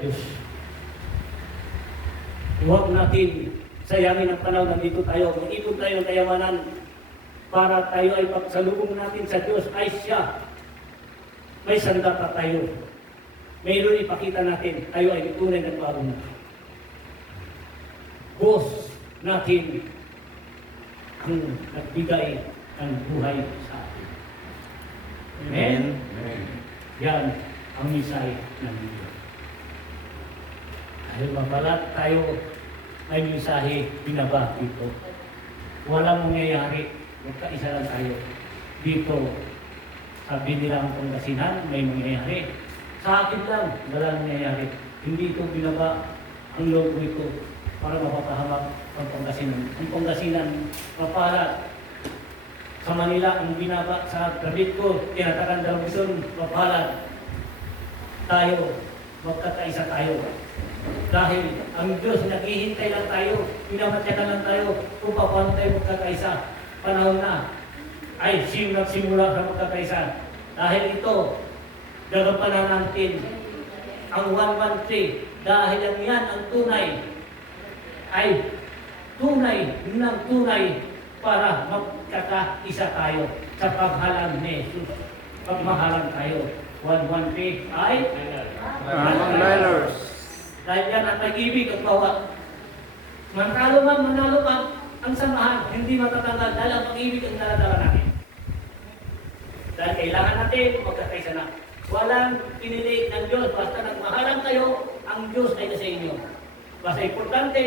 Diyos. Huwag natin sayangin ang panahon. Nandito tayo, mag-ipon tayo ng kayamanan para tayo ay pagsalubong natin sa Diyos ay siya. May sandata tayo. Mayroon ipakita natin, tayo ay tunay na bago na. Boss natin ang nagbigay ng buhay sa atin. Amen? Amen. Yan ang misay ng Diyos. Dahil mabalat tayo may misahe binaba dito. Walang mangyayari. Magkaisa lang tayo. Dito, sabi nila ang Pangasinan, may mangyayari. Sa akin lang, wala nangyayari. Hindi ito binaba ang logo ito para mapapahamak ang Pangasinan. Ang Pangasinan, mapalat. Sa Manila, ang binaba sa David ko, tinatakan daw Luzon, mapalat. Tayo, magkakaisa tayo. Dahil ang Diyos, naghihintay lang tayo, minamatyakan lang tayo kung paano tayo magkakaisa. Panahon na ay nagsimula sa magkakaisa. Dahil ito, gagampanan natin ang 113. Dahil ang yan, ang tunay, ay tunay ng tunay para magkakaisa tayo sa paghalang ni Jesus. Pagmahalan tayo. 113 ay Niners. dahil yan ang pag-ibig at bawat. Manalo man, manalo man, ang samahan, hindi matatanggal dahil ang pag-ibig ang daladala natin. Dahil kailangan natin magkakaisa na. Walang pinili ng Diyos. Basta nagmahalan kayo, ang Diyos ay nasa inyo. Basta importante,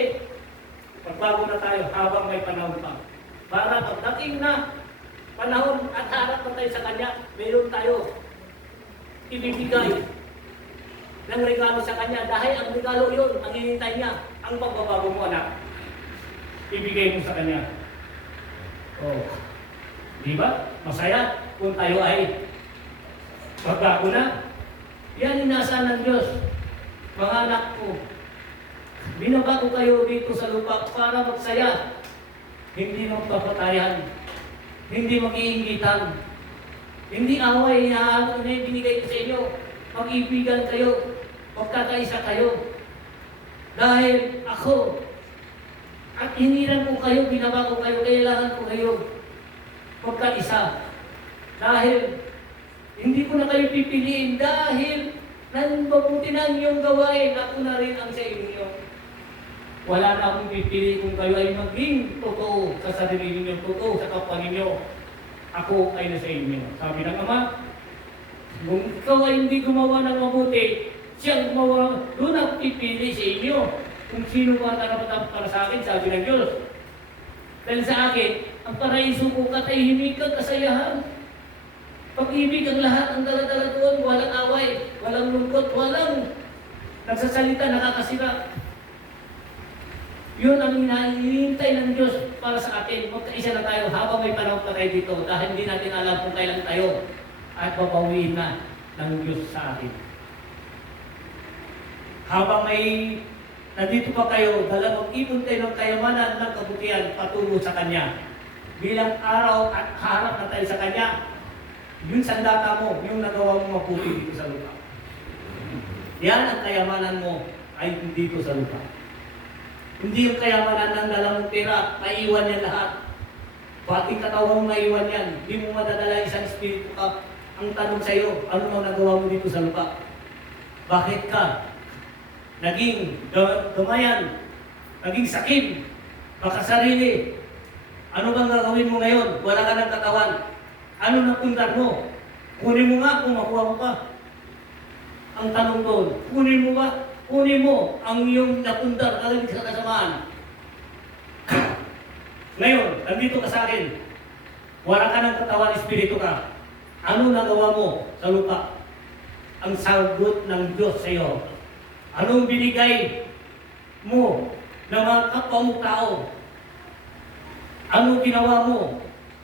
pagbago na tayo habang may panahon pa. Para pagdating na panahon at harap na tayo sa Kanya, mayroon tayo ibibigay ng regalo sa Kanya. Dahil ang regalo yun, ang hinintay niya, ang pagbabago mo, anak. Ibigay mo sa Kanya. Oh. Di ba? Masaya kung tayo ay magbago na. Yan inaasahan ng Diyos. Mga anak ko, binabago kayo dito sa lupa para magsaya. Hindi magpapatayan. Hindi mag-iingitan. Hindi away na binigay ko sa inyo. Mag-ibigan kayo. Magkakaisa kayo. Dahil ako, at hiniran ko kayo, binabago kayo, kailangan ko kayo magkaisa. Dahil hindi ko na kayo pipiliin dahil nang mabuti na inyong gawain, ako na rin ang sa inyo. Wala na akong pipili kung kayo ay maging totoo sa sarili ninyo, totoo sa kapwa ninyo. Ako ay nasa inyo. Sabi ng Ama, kung ikaw ay hindi gumawa ng mabuti, siyang gumawa, doon ang pipili sa inyo. Kung sino ka karapat para sa akin, sabi ng Diyos. Dahil sa akin, ang paraiso ko katahimik at kasayahan. Pag-ibig ang lahat, ang dala-dala doon, walang away, walang lungkot, walang nagsasalita, nakakasira. Yun ang hinihintay ng Diyos para sa atin. Magkaisa na tayo habang may panahon pa tayo dito dahil hindi natin alam kung kailan tayo at babawiin na ng Diyos sa atin. Habang may nandito pa kayo, dala mag-ipon tayo ng kayamanan ng kabutihan patungo sa Kanya. Bilang araw at harap na tayo sa Kanya, yun sandata mo, yung nagawa mo mabuti dito sa lupa. Yan ang kayamanan mo ay dito sa lupa. Hindi yung kayamanan ng dalang pera, maiwan yan lahat. Pati katawan mo maiwan yan. Hindi mo madadala isang espiritu ka. Ang tanong sa iyo, ano mang nagawa mo dito sa lupa? Bakit ka naging dumayan, naging sakit, makasarili? Ano bang gagawin mo ngayon? Wala ka ng katawan. Ano na pundar mo? Kunin mo nga kung makuha mo pa. Ang tanong doon, kunin mo ba? Kunin mo ang iyong napundar kagalit sa kasamaan. Ngayon, nandito ka sa akin. Wala ka ng katawan, espiritu ka. Ano nagawa mo sa lupa? Ang sagot ng Diyos sa iyo. Anong binigay mo na mga kapwa mong tao? Anong ginawa mo?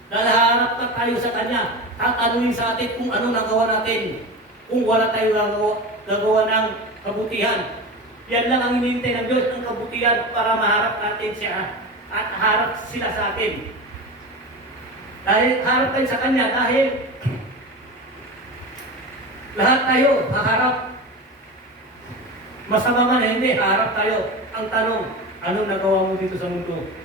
Dahil harap na tayo sa Kanya, tatanungin sa atin kung ano nagawa natin. Kung wala tayo nagawa ng kabutihan. Yan lang ang hinihintay ng Diyos, ang kabutihan para maharap natin siya at harap sila sa atin. Dahil harap tayo sa Kanya, dahil lahat tayo haharap. Masama man, hindi. Harap tayo. Ang tanong, anong nagawa mo dito sa mundo?